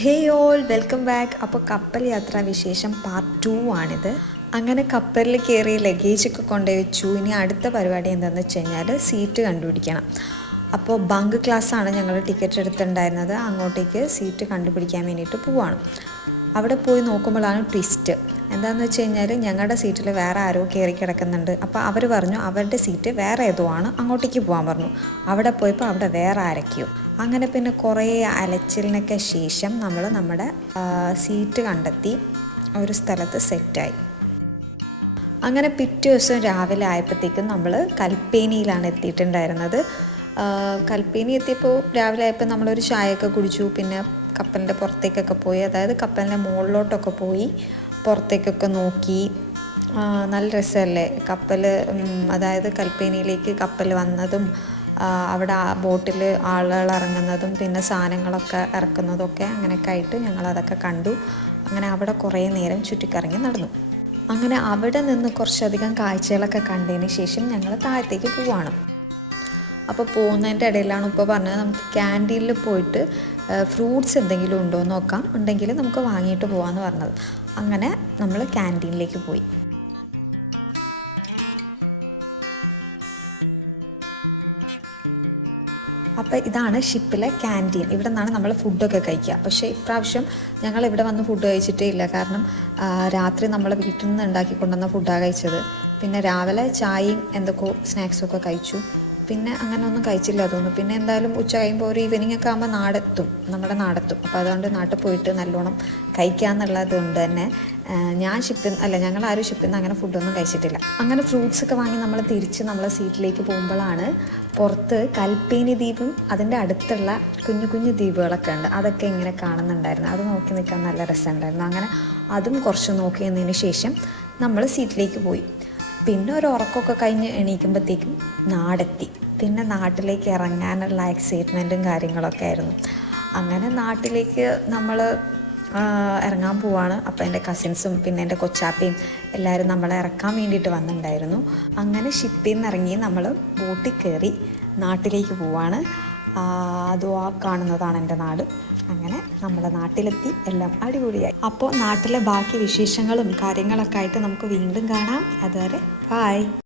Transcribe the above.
ഹേ all welcome back അപ്പോൾ കപ്പൽ യാത്രാ വിശേഷം പാർട്ട് ടു ആണിത്. അങ്ങനെ കപ്പലിൽ കയറി ലഗേജൊക്കെ കൊണ്ടുപോയി വെച്ചു. ഇനി അടുത്ത പരിപാടി എന്താണെന്ന് വെച്ച് കഴിഞ്ഞാൽ സീറ്റ് കണ്ടുപിടിക്കണം. അപ്പോൾ ബങ്ക് ക്ലാസ്സാണ് ഞങ്ങൾ ടിക്കറ്റ് എടുത്തിട്ടുണ്ടായിരുന്നത്. അങ്ങോട്ടേക്ക് സീറ്റ് കണ്ടുപിടിക്കാൻ വേണ്ടിയിട്ട് പോവാണ്. അവിടെ പോയി നോക്കുമ്പോഴാണ് ട്വിസ്റ്റ് എന്താണെന്ന് വെച്ച് കഴിഞ്ഞാൽ ഞങ്ങളുടെ സീറ്റിൽ വേറെ ആരോ കയറി കിടക്കുന്നുണ്ട്. അപ്പോൾ അവർ പറഞ്ഞു അവരുടെ സീറ്റ് വേറെ ഏതോ ആണ്. അങ്ങോട്ടേക്ക് പോകാൻ പറഞ്ഞു. അവിടെ പോയപ്പോൾ അവിടെ വേറെ ആരൊക്കെയോ. അങ്ങനെ പിന്നെ കുറേ അലച്ചിലിനൊക്കെ ശേഷം നമ്മൾ നമ്മുടെ സീറ്റ് കണ്ടെത്തി. ഒരു സ്ഥലത്ത് സെറ്റായി അങ്ങനെ പിറ്റേ ദിവസം രാവിലെ ആയപ്പോഴത്തേക്കും നമ്മൾ കൽപ്പേനിയിലാണ് എത്തിയിട്ടുണ്ടായിരുന്നത്. കൽപ്പേനി എത്തിയപ്പോൾ രാവിലെ ആയപ്പോൾ നമ്മളൊരു ചായയൊക്കെ കുടിച്ചു. പിന്നെ കപ്പലിന്റെ പുറത്തേക്കൊക്കെ പോയി. അതായത് കപ്പലിന്റെ മുകളിലോട്ടൊക്കെ പോയി പുറത്തേക്കൊക്കെ നോക്കി. നല്ല രസമല്ലേ? കപ്പൽ അതായത് കൽപ്പേനിയിലേക്ക് കപ്പൽ വന്നതും അവിടെ ആ ബോട്ടിൽ ആളുകൾ ഇറങ്ങുന്നതും പിന്നെ സാധനങ്ങളൊക്കെ ഇറക്കുന്നതൊക്കെ അങ്ങനെയൊക്കെ ആയിട്ട് ഞങ്ങളതൊക്കെ കണ്ടു. അങ്ങനെ അവിടെ കുറേ നേരം ചുറ്റിക്കറങ്ങി നടന്നു. അങ്ങനെ അവിടെ നിന്ന് കുറച്ചധികം കാഴ്ചകളൊക്കെ കണ്ടതിന് ശേഷം ഞങ്ങൾ താഴത്തേക്ക് പോവാണ്. അപ്പോൾ പോകുന്നതിന്റെ ഇടയിലാണ് ഇപ്പോൾ പറഞ്ഞത്. നമുക്ക് ക്യാന്റീനിൽ പോയിട്ട് ഫ്രൂട്ട്സ് എന്തെങ്കിലും ഉണ്ടോ എന്ന് നോക്കാം. ഉണ്ടെങ്കിൽ നമുക്ക് വാങ്ങിയിട്ട് പോകാമെന്ന് പറഞ്ഞത്. അങ്ങനെ നമ്മൾ ക്യാന്റീനിലേക്ക് പോയി. അപ്പോൾ ഇതാണ് ഷിപ്പിലെ ക്യാന്റീൻ. ഇവിടെ നിന്നാണ് നമ്മൾ ഫുഡൊക്കെ കഴിക്കുക. പക്ഷേ ഇപ്രാവശ്യം ഞങ്ങൾ ഇവിടെ വന്ന് ഫുഡ് കഴിച്ചിട്ടേ ഇല്ല. കാരണം രാത്രി നമ്മൾ വീട്ടിൽ നിന്ന് ഉണ്ടാക്കി കൊണ്ടുവന്ന ഫുഡാണ് കഴിച്ചത്. പിന്നെ രാവിലെ ചായയും എന്തൊക്കെയോ സ്നാക്സും ഒക്കെ കഴിച്ചു. പിന്നെ അങ്ങനെ ഒന്നും കഴിച്ചില്ല തോന്നുന്നു. പിന്നെ എന്തായാലും ഉച്ച കഴിയുമ്പോൾ ഒരു ഈവനിങ് ഒക്കെ ആകുമ്പോൾ നാടെത്തും. നമ്മുടെ നാടെത്തും. അപ്പോൾ അതുകൊണ്ട് നാട്ടിൽ പോയിട്ട് നല്ലോണം കഴിക്കാമെന്നുള്ളത് കൊണ്ട് തന്നെ ഞാൻ ഷിപ്പിൽ അല്ല ഞങ്ങൾ ആരും ഷിപ്പിൽ നിന്ന് അങ്ങനെ ഫുഡൊന്നും കഴിച്ചിട്ടില്ല. അങ്ങനെ ഫ്രൂട്ട്സ് ഒക്കെ വാങ്ങി നമ്മൾ തിരിച്ച് നമ്മളെ സീറ്റിലേക്ക് പോകുമ്പോഴാണ് പുറത്ത് കൽപ്പേനി ദ്വീപും അതിന്റെ അടുത്തുള്ള കുഞ്ഞു കുഞ്ഞു ദ്വീപുകളൊക്കെ ഉണ്ട്. അതൊക്കെ ഇങ്ങനെ കാണുന്നുണ്ടായിരുന്നു. അത് നോക്കി നിൽക്കാൻ നല്ല രസമുണ്ടായിരുന്നു. അങ്ങനെ അതും കുറച്ച് നോക്കി നിന്നതിന് ശേഷം നമ്മൾ സീറ്റിലേക്ക് പോയി. പിന്നെ ഒരു ഉറക്കമൊക്കെ കഴിഞ്ഞ് എണീക്കുമ്പോഴത്തേക്കും നാടെത്തി. പിന്നെ നാട്ടിലേക്ക് ഇറങ്ങാനുള്ള എക്സൈറ്റ്മെന്റും കാര്യങ്ങളൊക്കെ ആയിരുന്നു. അങ്ങനെ നാട്ടിലേക്ക് നമ്മൾ ഇറങ്ങാൻ പോവാണ്. അപ്പോൾ എന്റെ കസിൻസും പിന്നെ എന്റെ കൊച്ചാപ്പയും എല്ലാവരും നമ്മളെ ഇറക്കാൻ വേണ്ടിയിട്ട് വന്നിട്ടുണ്ടായിരുന്നു അങ്ങനെ ഷിപ്പിൽ നിന്ന് ഇറങ്ങി നമ്മൾ ബോട്ടിൽ കയറി നാട്ടിലേക്ക് പോവാണ്. അതും ആ കാണുന്നതാണ് എന്റെ നാട്. അങ്ങനെ നമ്മുടെ നാട്ടിലെത്തി എല്ലാം അടിപൊളിയായി. അപ്പോൾ നാട്ടിലെ ബാക്കി വിശേഷങ്ങളും കാര്യങ്ങളൊക്കെ ആയിട്ട് നമുക്ക് വീണ്ടും കാണാം. അതുവരെ ബായ്